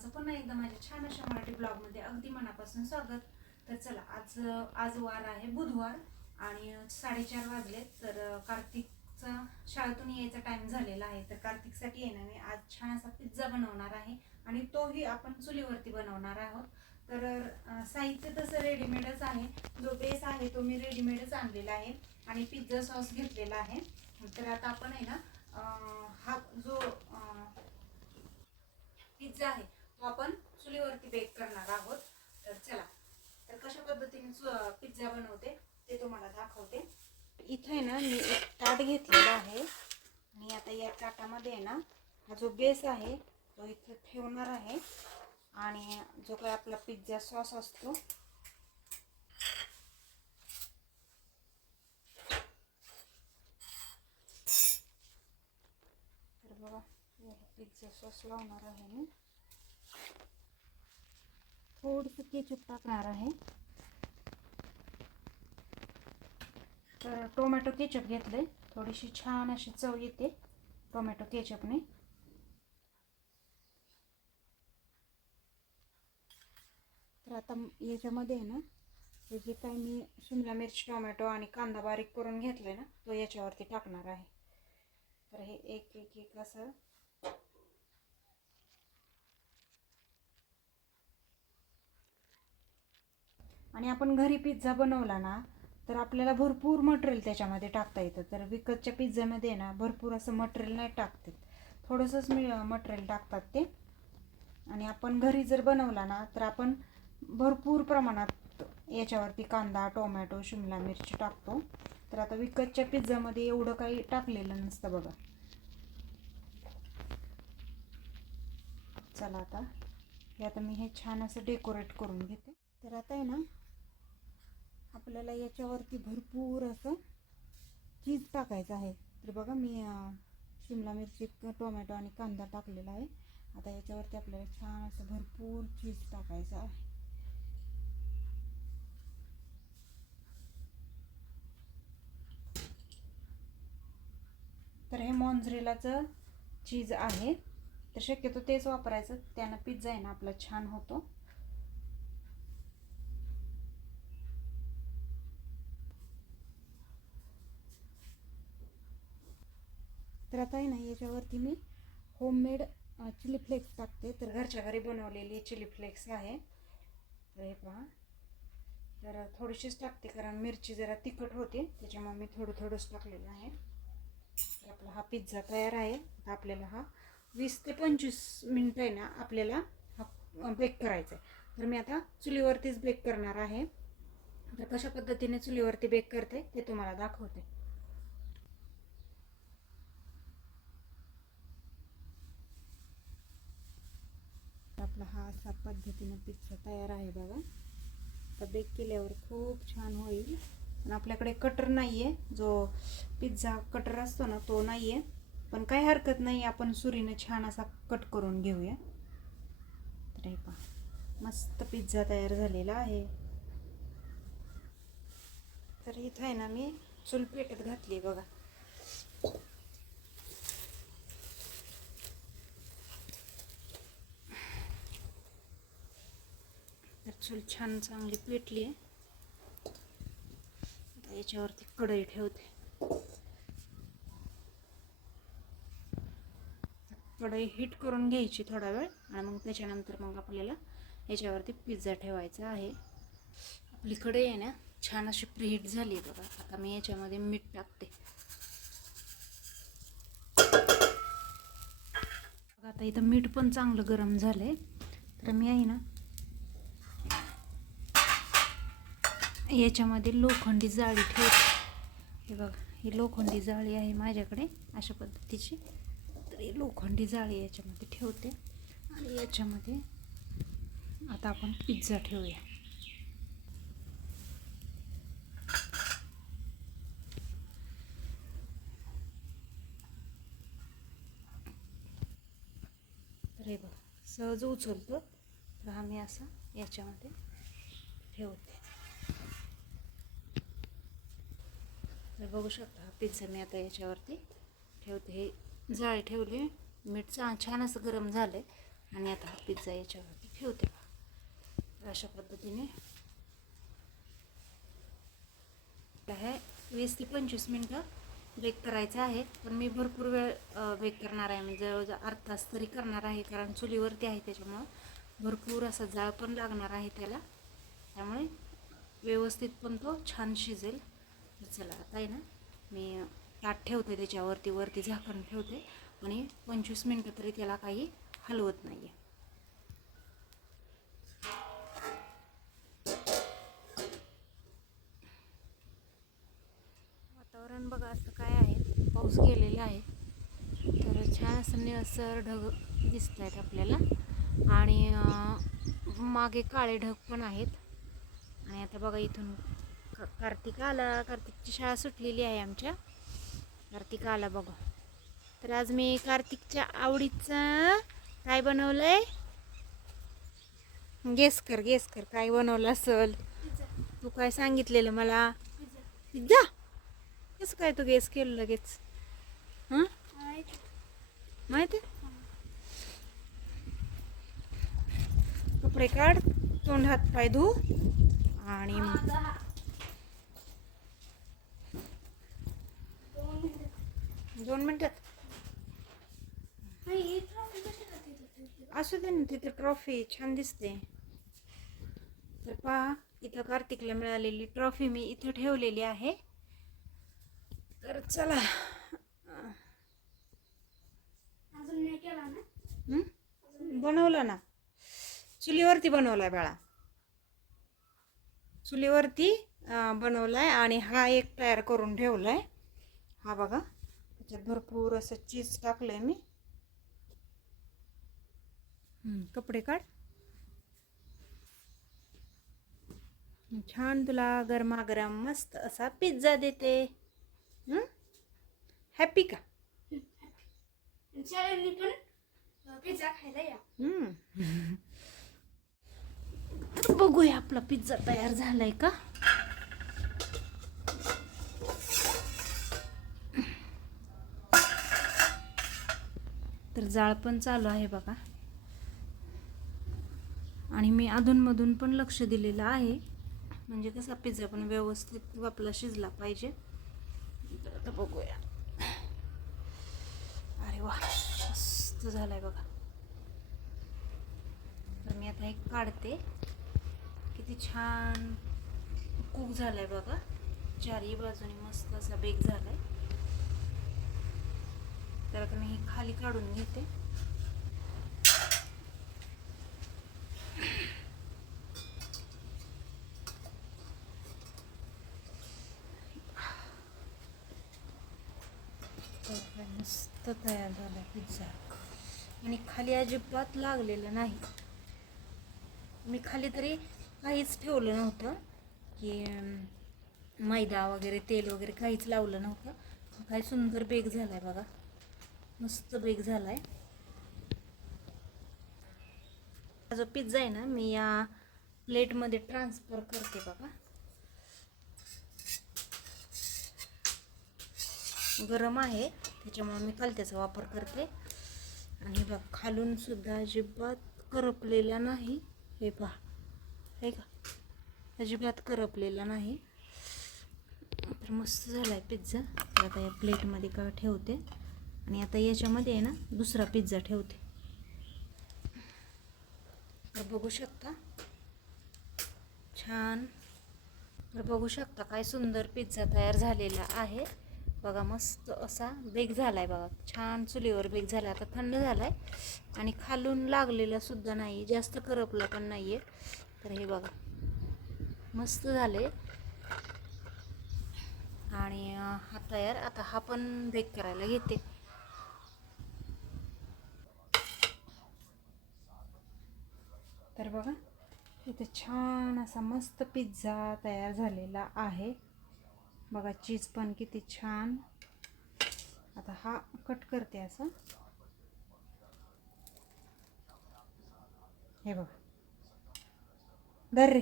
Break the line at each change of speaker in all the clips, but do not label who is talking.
सर्वांचं पुन्हा एकदा माझ्या छान अशा मराठी ब्लॉगमध्ये अगदी मनापासून स्वागत. तर चला आज आज वार आहे बुधवार आणि साडेचार वाजले तर कार्तिकचा शाळेतून यायचा टाईम झालेला आहे. तर कार्तिकसाठी आहे मी आज छान असा पिझ्झा बनवणार आहे आणि तोही आपण चुलीवरती बनवणार आहोत. तर साहित्य तसं रेडीमेडच आहे. जो बेस आहे तो मी रेडीमेडच आणलेला आहे आणि पिझ्झा सॉस घेतलेला आहे. तर आता आपण आहे ना हा जो पिझ्झा आहे आपण चुलीवरती बेक करणार आहोत. तर चला. तर कशा पद्धतीने पिझ्झा बनवते ते तुम्हाला दाखवते. इथे आहे ना मी एक ताट घेतलेला आहे. आणि आता या ताटामध्ये आहे ना हा जो बेस आहे तो इथे ठेवणार आहे. आणि जो काय आपला पिझ्झा सॉस असतो तर बघा पिझ्झा सॉस लावणार आहे मी. थोडस केचप टाकणार आहे. तर टोमॅटो केचप घेतले थोडीशी छान अशी चव येते टोमॅटो केचपने तर आता याच्यामध्ये आहे ना हे जे काही मी शिमला मिरची टोमॅटो आणि कांदा बारीक करून घेतलाय ना तो याच्यावरती टाकणार आहे. तर हे एक एक एक असं आणि आपण घरी पिझ्झा बनवला ना तर आपल्याला भरपूर मटेरियल त्याच्यामध्ये टाकता येतं. तर विकतच्या पिझ्झामध्ये ना भरपूर असं मटेरियल नाही टाकतात थोडंसंच मी मटेरियल टाकतात ते. आणि आपण घरी जर बनवला ना तर आपण भरपूर प्रमाणात याच्यावरती कांदा टोमॅटो शिमला मिरची टाकतो. तर आता विकतच्या पिझ्झामध्ये एवढं काही टाकलेलं नसतं बघा. चला आता. हे आता मी हे छान असं डेकोरेट करून घेते. तर आता आहे ना आपल्याला याच्यावरती भरपूर असं चीज टाकायचं आहे. तर बघा मी शिमला मिरची टोमॅटो आणि कांदा टाकलेला आहे. आता याच्यावरती आपल्याला छान असं भरपूर चीज टाकायचं आहे. तर हे मॉन्झरेलाचं चीज आहे. तर शक्यतो तेच वापरायचं. त्यानं पिझ्झा आहे ना आपला छान होतो. तर आता आहे ना याच्यावरती मी होममेड चिली फ्लेक्स टाकते. तर घरच्या घरी बनवलेली चिली फ्लेक्स आहे. तर हे पहा. तर थोडीशीच टाकते कारण मिरची जरा तिखट होते त्याच्यामुळे मी थोडं थोडंच टाकलेलं आहे. तर आपला हा पिझ्झा तयार आहे. आता आपल्याला हा वीस ते पंचवीस मिनटं आहे ना आपल्याला हा बेक करायचा आहे तर मी आता चुलीवरतीच बेक करणार आहे. तर कशा पद्धतीने चुलीवरती बेक करते ते तुम्हाला दाखवते. आपला हा असा पद्धतीनं पिझ्झा तयार आहे बघा. आता बेक केल्यावर खूप छान होईल. पण आपल्याकडे कटर नाही आहे जो पिझ्झा कटर असतो ना तो नाही आहे पण काही हरकत नाही आपण सुरीनं छान असा कट करून घेऊया. तर हे पहा मस्त पिझ्झा तयार झालेला आहे. तर इथं आहे ना मी चुलपेटत घातली बघा. ॲक्च्युअल छान चांगली पेटली आहे. आता याच्यावरती कढई ठेवते. कढई हीट करून घ्यायची थोडा वेळ आणि मग त्याच्यानंतर मग आपल्याला याच्यावरती पिझ्झा ठेवायचा आहे. आपली कढई आहे ना छान अशी प्रीहीट झाली आहे बघा. आता मी याच्यामध्ये मीठ टाकते. बघा आता इथं मीठ पण चांगलं गरम झालं आहे तर मी आहे ना याच्यामध्ये लोखंडी जाळी ठेवते हे बघा ही लोखंडी जाळी आहे माझ्याकडे अशा पद्धतीची. तर ही लोखंडी जाळी याच्यामध्ये ठेवते. आणि याच्यामध्ये आता आपण पिझ्झा ठेवूया. तर हे बघा सहज उचलतो. तर आम्ही असं असा याच्यामध्ये ठेवते. तर बघू शकता हा पिझ्झा मी आता याच्यावरती ठेवते. हे जाळी ठेवली मीठ चा छान असं गरम झालं आहे आणि आता हा पिझ्झा याच्यावरती ठेवते अशा पद्धतीने. आहे वीस ते पंचवीस मिनटं बेक करायचं आहे. पण मी भरपूर वेळ बेक करणार आहे. म्हणजे जवळजवळ अर्ध तास तरी करणार आहे कारण चुलीवरती आहे त्याच्यामुळं भरपूर असा जाळ पण लागणार आहे त्याला. त्यामुळे व्यवस्थित पण तो छान शिजेल. तर चला आता आहे ना मी ताट ठेवते त्याच्यावरती वरती झाकण ठेवते आणि पंचवीस मिनटं तरी त्याला काही हलवत नाही आहे वातावरण बघा असं काय आहे. पाऊस गेलेला आहे. तर छान असं निळसर ढग दिसत आहेत आपल्याला. आणि मागे काळे ढग पण आहेत. आणि आता बघा इथून कार्तिक आला कार्तिकची शाळा सुटलेली आहे आमच्या. कार्तिक आला बघा. तर आज मी कार्तिकच्या आवडीचं काय बनवलंय? गेस कर गेस कर. काय बनवलं असल? तू काय सांगितलेलं मला? पिझ्झा. कसं काय तू गेस केलं लगेच? हां? माहिती. कपडे काढ तोंड हात पाय धू. आणि दोन मिनिटात. असू दे ना तिथे ट्रॉफी छान दिसते. तर पहा इथं कार्तिकला मिळालेली ट्रॉफी मी इथं ठेवलेली आहे. तर चला? बनवलं ना. चुलीवरती बनवलाय बाळा. चुलीवरती अं, बनवलाय आणि हा एक तयार करून ठेवलाय. हा बघा. त्याच्यात भरपूर असं चीज टाकलंय मी. हं, कपडे काढ. छान तुला गरमागरम मस्त असा पिझ्झा देते. हॅपी का?
पिझ्झा खायला या.
बघूया आपला पिझ्झा तयार झालाय का? जाळ पण चालू आहे बघा. आणि मी अधूनमधून पण लक्ष दिलेलं आहे. म्हणजे कसा पिझ्झा पण व्यवस्थित आपला शिजला पाहिजे. तर आता बघूया. अरे वा मस्त आहे बघा. तर मी आता एक काढते. किती छान कुक आहे बघा. चारही बाजूने मस्त असा बेक झाला आहे तर आता मी ही खाली काढून घेते. मस्त तयार झाला पिझ्झा आणि खाली अजिबात लागलेलं नाही. मी खाली तरी काहीच ठेवलं नव्हतं की मैदा वगैरे तेल वगैरे काहीच लावलं नव्हतं. काय सुंदर बेक झालाय बघा. मस्त बेक झाला आहे जो पिझ्झा आहे ना मी या प्लेटमध्ये ट्रान्सफर करते बघा. गरम आहे त्याच्यामुळे मी कलत्याचा वापर करते. आणि बघ खालून सुद्धा अजिबात करपलेला नाही. हे पहा. हे का? अजिबात करपलेला नाही. तर मस्त झाला आहे पिझ्झा आता या प्लेटमध्ये का ठेवते. आणि आता याच्यामध्ये आहे ना दुसरा पिझ्झा ठेवते. तर बघू शकता. छान. तर बघू शकता काय सुंदर पिझ्झा तयार झालेला आहे. बघा मस्त असा बेक झाला आहे बघा. छान चुलीवर बेक झाला. आता थंड झालाय. आणि खालून लागलेला सुद्धा नाही जास्त करपला पण नाहीये. तर हे बघा. मस्त झाले आणि हा तयार. आता हा पण बेक करायला घेते. तर बघा इथे छान असा मस्त पिझ्झा तयार झालेला आहे. बघा चीज पण किती छान. आता हा कट करते असं. हे बघा. दर रे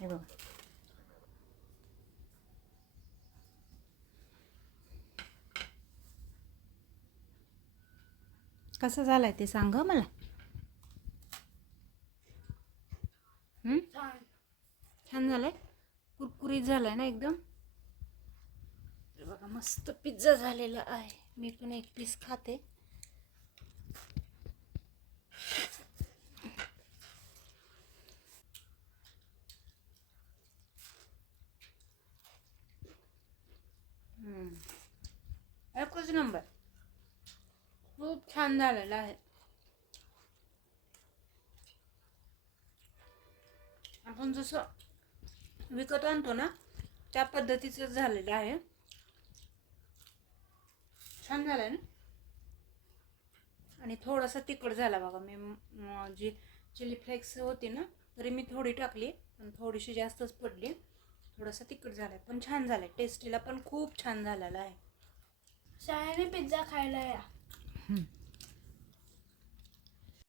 हे बघा कसा झालाय ते सांग मला.
छान
छान झालाय. कुरकुरीत झालाय ना एकदम. बघा मस्त पिझ्झा झालेला आहे. मी पण एक पीस खाते. हम्म. एकच नंबर छान झालेला आहे. आपण जसं विकत आणतो ना त्या पद्धतीचं झालेलं आहे. छान झालंय ना? आणि थोडासा तिखट झाला बघा. मी जी चिली फ्लेक्स होती ना तरी मी थोडी टाकली पण थोडीशी जास्तच पडली. थोडासा तिखट झालाय पण छान झालाय. टेस्टीला पण खूप छान झालेला आहे.
शाळेने पिझ्झा खायला या.